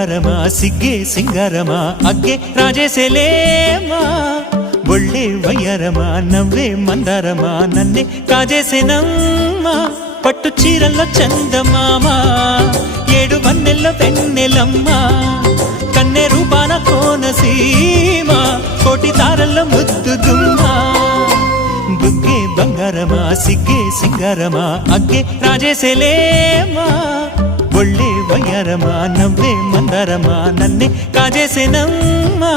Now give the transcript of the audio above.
బంగారమా సిగ్గే సింగారమా అగ్గే రాజేసేలేమా ఒళ్ళే వయ్యారమా నవ్వే మందారమా నన్నే కాజేసేనమ్మా పట్టు చీరల్లో చందమామా ఏడు వన్నెల్లో వెన్నెలమ్మా కన్నె రూపాన కోనసీమ కోటి తారల్లో ముద్దుదుమ్మా బుగ్గే బంగారమా సిగ్గే సింగారమా అగ్గే రాజేసేలేమా ఒళ్ళే వయ్యారమా నవ్వే మందారమా నన్నే కాజేసేనమ్మా